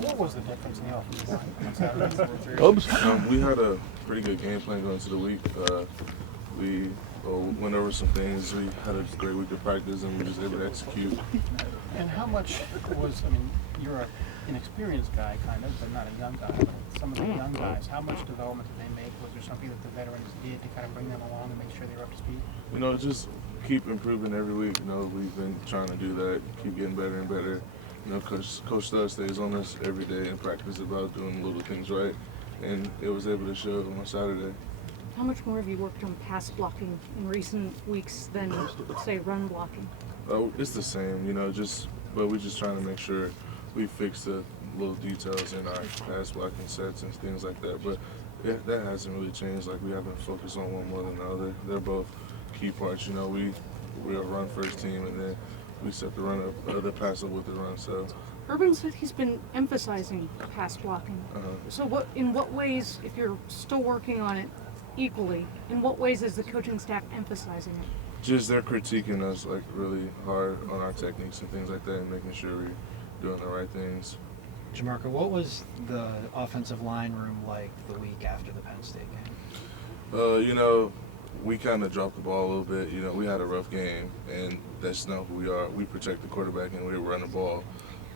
What was the difference in the offensive line on Saturday? Oops. We had a pretty good game plan going into the week. We went over some things. We had a great week of practice, and we were just able to execute. And how much was, I mean, you're an inexperienced guy, kind of, but not a young guy. But some of the young guys, how much development did they make? Was there something that the veterans did to kind of bring them along and make sure they were up to speed? Just keep improving every week. We've been trying to do that, keep getting better and better. Coach Studd stays on us every day in practice about doing little things right, and it was able to show on Saturday. How much more have you worked on pass blocking in recent weeks than, say, run blocking? It's the same, but we're just trying to make sure we fix the little details in our pass blocking sets and things like that. But that hasn't really changed. Like, we haven't focused on one more than the other. They're both key parts. We're a run first team, and then we set the pass up with the run. So Urban said he's been emphasizing pass blocking. So in what ways, if you're still working on it equally, in what ways is the coaching staff emphasizing it? just they're critiquing us like really hard on our techniques and things like that, and making sure we're doing the right things. Jamarco, what was the offensive line room like the week after the Penn State game? We kind of dropped the ball a little bit. We had a rough game, and that's not who we are. We protect the quarterback and we run the ball,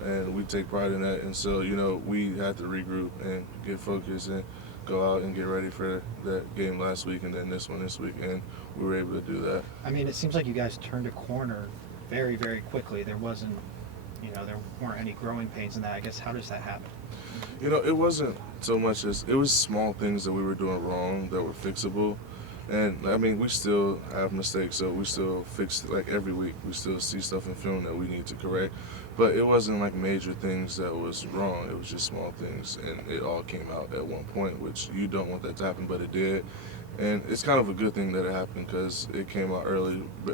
and we take pride in that. And so, we had to regroup and get focused and go out and get ready for that game last week and then this one this week, and we were able to do that. I mean, it seems like you guys turned a corner very, very quickly. There wasn't, there weren't any growing pains in that. I guess, how does that happen? It wasn't so much as, it was small things that we were doing wrong that were fixable. And, I mean, we still have mistakes, so we still fix, like, every week. We still see stuff in film that we need to correct. But it wasn't, like, major things that was wrong. It was just small things, and it all came out at one point, which you don't want that to happen, but it did. And it's kind of a good thing that it happened because it came out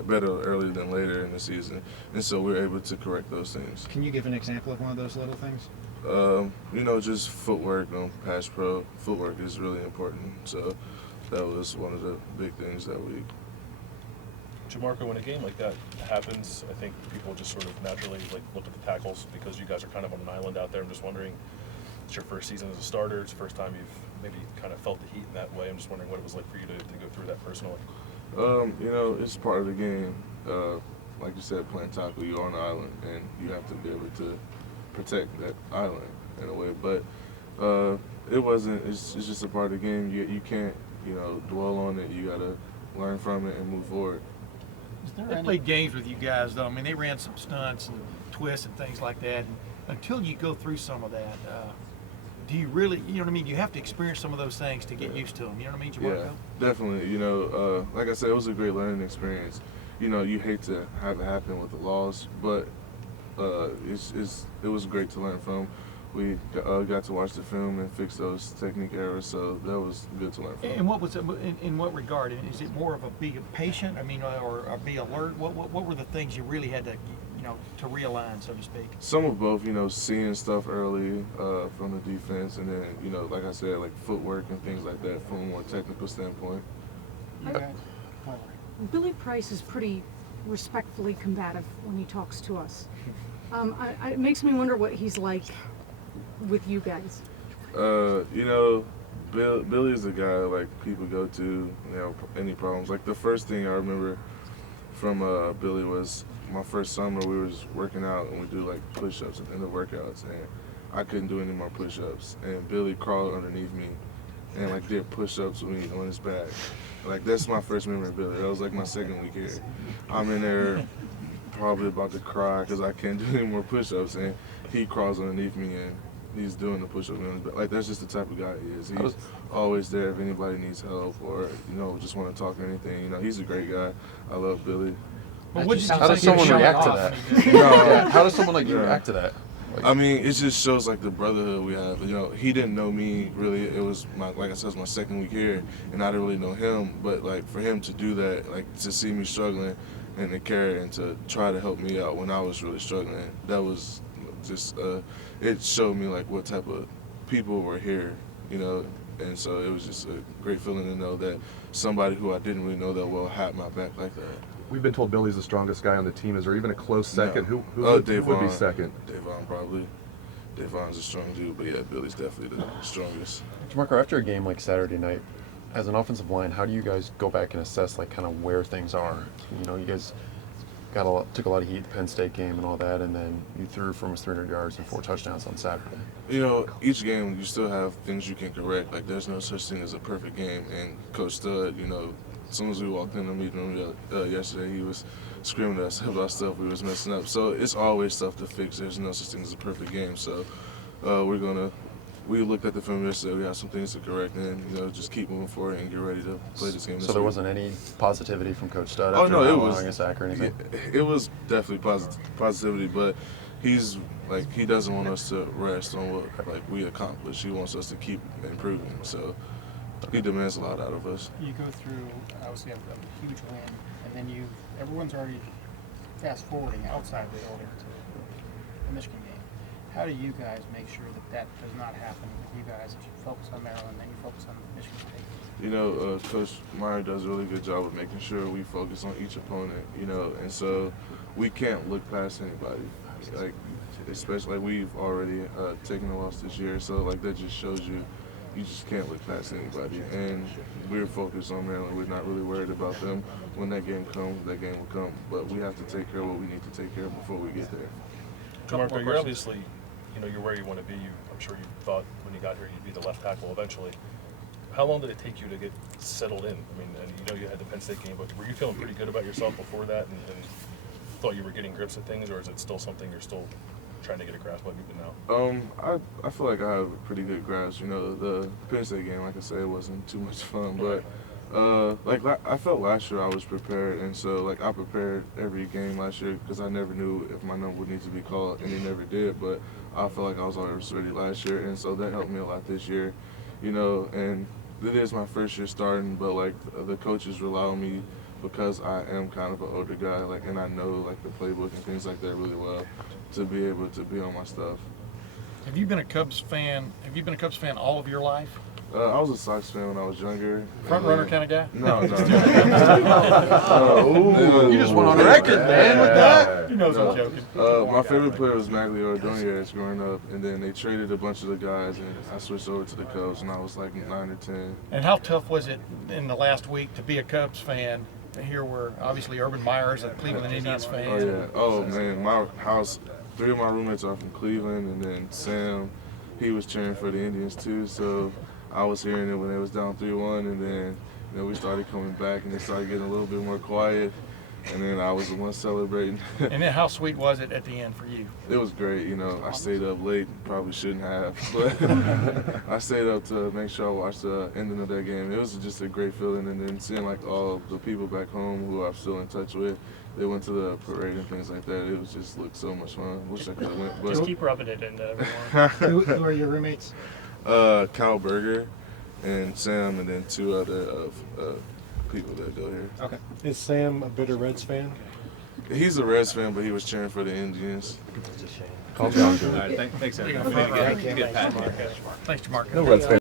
better early than later in the season. And so we were able to correct those things. Can you give an example of one of those little things? Just footwork on pass pro. Footwork is really important. So that was one of the big things that week. Jamarco, when a game like that happens, I think people just sort of naturally look at the tackles because you guys are kind of on an island out there. I'm just wondering, it's your first season as a starter. It's the first time you've maybe kind of felt the heat in that way. I'm just wondering what it was like for you to go through that personally. It's part of the game. Like you said, playing tackle, you're on the island, and you have to be able to protect that island in a way. But it wasn't. It's just a part of the game. You can't dwell on it. You gotta learn from it and move forward. They played games with you guys, though. I mean, they ran some stunts and twists and things like that. And until you go through some of that, do you really, you know what I mean? You have to experience some of those things to get used to them. You know what I mean, Jamarco? Yeah, definitely. Like I said, it was a great learning experience. You hate to have it happen with the loss, but it was great to learn from. We got to watch the film and fix those technique errors, so that was good to learn from. And what was it, in what regard? Is it more of a be patient? I mean, or be alert? What were the things you really had to, to realign, so to speak? Some of both. Seeing stuff early from the defense, and then like I said, like footwork and things like that from a more technical standpoint. Okay. Billy Price is pretty respectfully combative when he talks to us. It makes me wonder what he's like with you guys. Billy is the guy like people go to, any problems. Like the first thing I remember from Billy was my first summer. We was working out and we do like push-ups in the workouts, and I couldn't do any more push-ups. And Billy crawled underneath me and like did push-ups with me on his back. Like that's my first memory of Billy. That was like my second week here. I'm in there probably about to cry because I can't do any more push-ups, and he crawls underneath me and he's doing the push-up on his back. Like that's just the type of guy he is. He's always there if anybody needs help or just want to talk or anything. He's a great guy. I love Billy. Well, How does someone react to that? How does someone like you react to that? I mean, it just shows like the brotherhood we have. He didn't know me really. It was like I said, it was my second week here, and I didn't really know him. But like for him to do that, like to see me struggling and to care and to try to help me out when I was really struggling, that was just it showed me like what type of people were here, And so it was just a great feeling to know that somebody who I didn't really know that well had my back like that. We've been told Billy's the strongest guy on the team. Is there even a close second? No. Who would be Davon. second? Davon probably. Devon's a strong dude, but yeah, Billy's definitely the strongest. Jamarco, after a game like Saturday night, as an offensive line, how do you guys go back and assess like kind of where things are? You know, you guys took a lot of heat the Penn State game and all that, and then you threw for almost 300 yards and 4 touchdowns on Saturday. You know, each game you still have things you can correct. Like there's no such thing as a perfect game. And Coach Stud, you know, as soon as we walked in the meeting room yesterday, he was screaming at us about stuff we was messing up. So it's always stuff to fix. There's no such thing as a perfect game. So we looked at the film yesterday. We have some things to correct, and you know, just keep moving forward and get ready to play this game. So there wasn't any positivity from Coach Stud Oh after no, it not was allowing a sack or anything. It was definitely positivity, but he's like he doesn't want us to rest on what like we accomplished. He wants us to keep improving. So he demands a lot out of us. You go through obviously a huge win, and then everyone's already fast forwarding outside the building to the Michigan game. How do you guys make sure that does not happen with you guys? If you focus on Maryland, then you focus on Michigan State. You know, Coach Meyer does a really good job of making sure we focus on each opponent. You know, and so we can't look past anybody. Like especially like we've already taken a loss this year, so like that just shows you just can't look past anybody. And we're focused on Maryland. We're not really worried about them. When that game comes, that game will come. But we have to take care of what we need to take care of before we get there. Jamarco, you're obviously, you know, you're where you want to be. I'm sure you thought when you got here you'd be the left tackle eventually. How long did it take you to get settled in? I mean, and you know you had the Penn State game, but were you feeling pretty good about yourself before that and thought you were getting grips of things, or is it still something you're still trying to get a grasp of even now? I feel like I have a pretty good grasp. You know, the Penn State game, like I said, it wasn't too much fun, but like I felt last year I was prepared, and so like I prepared every game last year because I never knew if my number would need to be called, and he never did. But I felt like I was always ready last year, and so that helped me a lot this year. You know, and it is my first year starting, but like the coaches rely on me because I am kind of an older guy, like, and I know like the playbook and things like that really well to be able to be on my stuff. Have you been a Cubs fan? Have you been a Cubs fan all of your life? I was a Sox fan when I was younger. Front runner kind of guy? No. You just went on record, man, with that. You know I'm joking. My favorite player was Magley Ordonez growing up, and then they traded a bunch of the guys, and I switched over to the Cubs, and I was like 9 or 10. And how tough was it in the last week to be a Cubs fan? Here where obviously Urban Meyer's a Cleveland Indians fan. Oh yeah. Oh man, my house. 3 of my roommates are from Cleveland, and then Sam, he was cheering for the Indians too. So I was hearing it when they was down 3-1, and then we started coming back, and it started getting a little bit more quiet. And then I was the one celebrating. And then how sweet was it at the end for you? It was great. You know, I stayed up late. Probably shouldn't have, but I stayed up to make sure I watched the ending of that game. It was just a great feeling. And then seeing like all the people back home who I'm still in touch with, they went to the parade and things like that. It was just looked so much fun. Wish I could have went. But Just keep rubbing it into everyone. Who are your roommates? Kyle Berger and Sam, and then 2 other people that go here. Okay. Is Sam a bitter Reds fan? He's a Reds fan, but he was cheering for the Indians. Calm down, Joe. All right, thanks, There you everyone. go. We need to get Pat in here. Thanks, Jamarco. No Reds fan.